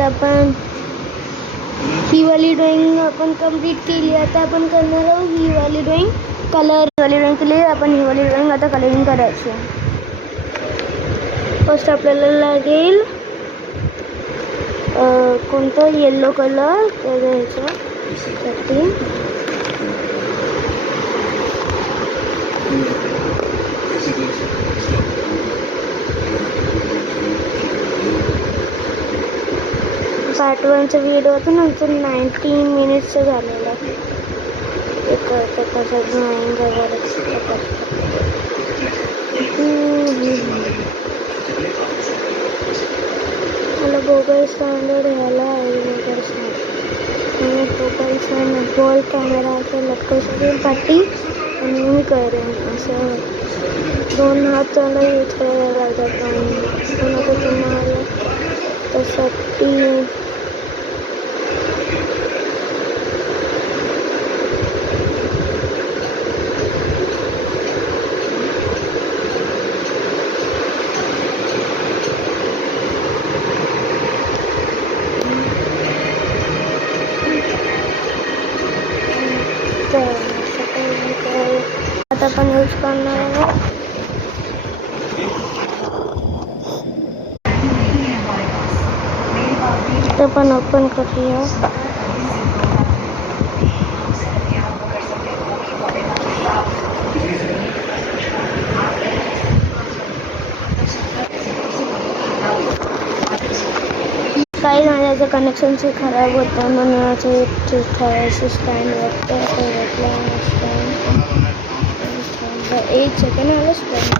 आपण ही वाली ड्रॉइंग आपण कंप्लीट केली. आता आपण करणार आहोत ही वाली ड्रॉइंग. कलर वाली ड्रॉइंग केली, आपण ही वाली ड्रॉइंग आता कलरिंग करायची. फर्स्ट आपल्याला लागेल कोणतं येल्लो कलर ह्याच्यासाठी. पार्ट 1चा व्हिडिओ होता नंतर 19 मिनिट्सचा झालेला. कसं ड्रॉइंग वगैरे मला मोबाईल स्टँडर्ड ह्याला मोबाईल स्टँड बॉल कॅमेरा असं लटकवू पाठी आणि मी करेन असं 2 हात त्याला यूज करायला लागतात. पण आता तुम्हाला त्यासाठी आता आपण यूज करणार आहे. तर पण आपण करूया. काही माझ्याचं कनेक्शनचे खराब होतं म्हणून असं ठेवायचं स्टँड एक सेकंड आलं स्टँड.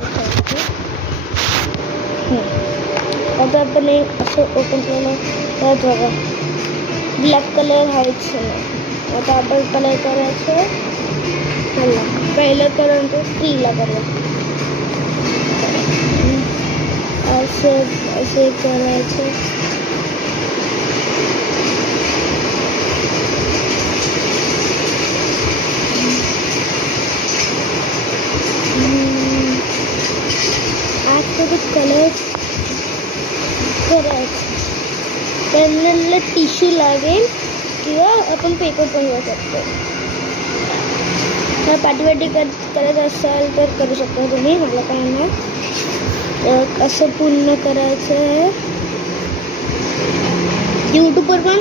आता आपण एक असं ओपन केलं तर बघा ब्लॅक कलर हायच नाही. आता आपण कलर करायचं. पहिलं कलर तो 3ला करूया. असे करायचं. कलर करायचं. त्यांना टिश्यू लागेल किंवा आपण पेपर पण घेऊ शकतो. तर पाठी करत असाल तर करू शकता तुम्ही. मला काय नाही. असं पूर्ण करायचं आहे. यूट्यूबवर पण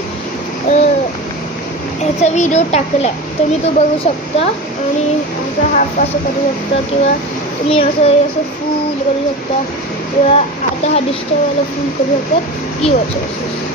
ह्याचा व्हिडिओ टाकला आहे, तुम्ही तो बघू शकता. आणि आता हाफ असं करू शकता किंवा तुम्ही असं फुल करू शकता किंवा आता हा डिस्टर्बवाला फुल करू शकता.